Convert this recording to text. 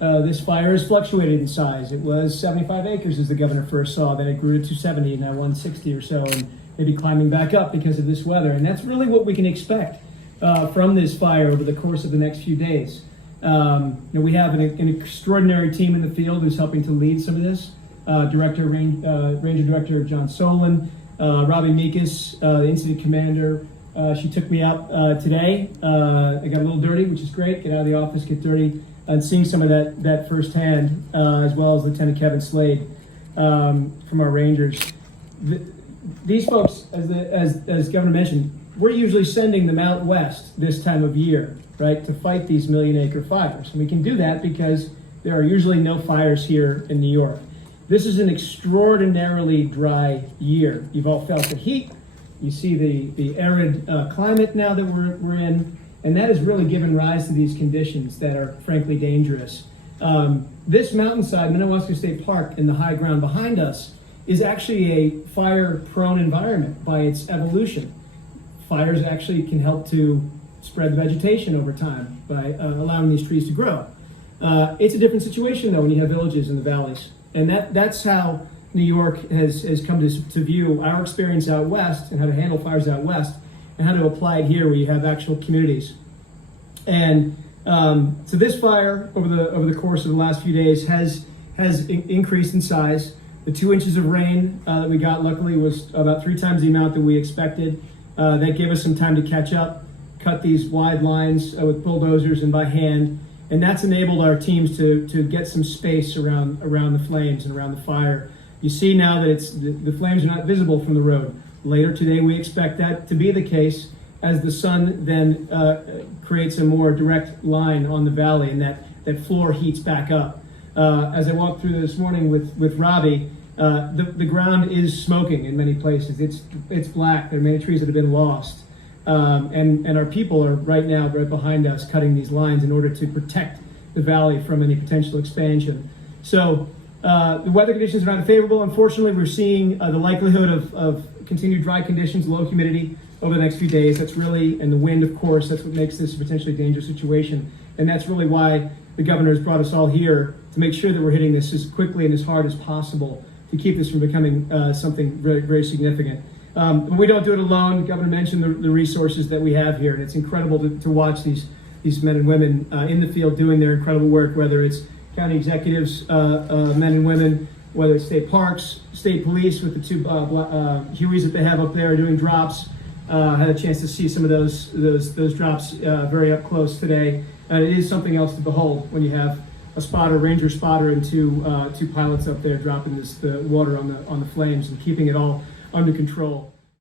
this fire has fluctuated in size. It was 75 acres as the governor first saw, then it grew to 270 and now 160 or so, and maybe climbing back up because of this weather. And that's really what we can expect from this fire over the course of the next few days. We have an extraordinary team in the field who's helping to lead some of this. Ranger Director John Solon, Robbie Meekus, the incident commander. She took me out today. I got a little dirty, which is great. Get out of the office, get dirty, and seeing some of that firsthand, as well as Lieutenant Kevin Slade from our Rangers. These folks, as Governor mentioned, we're usually sending them out west this time of year, right, to fight these million-acre fires. And we can do that because there are usually no fires here in New York. This is an extraordinarily dry year. You've all felt the heat. You see the arid climate now that we're in, and that has really given rise to these conditions that are frankly dangerous. This mountainside, Minnewaska State Park, in the high ground behind us, is actually a fire-prone environment by its evolution. Fires actually can help to spread the vegetation over time by allowing these trees to grow. It's a different situation, though, when you have villages in the valleys. And that's how New York has come to view our experience out west and how to handle fires out west and how to apply it here where you have actual communities. And so this fire over the course of the last few days has increased in size. The 2 inches of rain that we got, luckily, was about 3 times the amount that we expected. That gave us some time to catch up, cut these wide lines with bulldozers and by hand. And that's enabled our teams to get some space around the flames and around the fire. You see now that the flames are not visible from the road. Later today, we expect that to be the case as the sun then creates a more direct line on the valley and that floor heats back up. As I walked through this morning with Robbie, the ground is smoking in many places. It's black. There are many trees that have been lost. And our people are right now right behind us cutting these lines in order to protect the valley from any potential expansion. So the weather conditions are not favorable. Unfortunately, we're seeing the likelihood of continued dry conditions, low humidity over the next few days. That's really, and the wind, of course, that's what makes this a potentially dangerous situation. And that's really why the governor has brought us all here to make sure that we're hitting this as quickly and as hard as possible to keep this from becoming something very, very significant. But we don't do it alone. The governor mentioned the resources that we have here, and it's incredible to watch these men and women in the field doing their incredible work, whether it's county executives, men and women, whether it's state parks, state police with the 2 Hueys that they have up there doing drops. Had a chance to see some of those drops very up close today. And it is something else to behold when you have a ranger spotter, and two pilots up there dropping the water on the flames and keeping it all under control.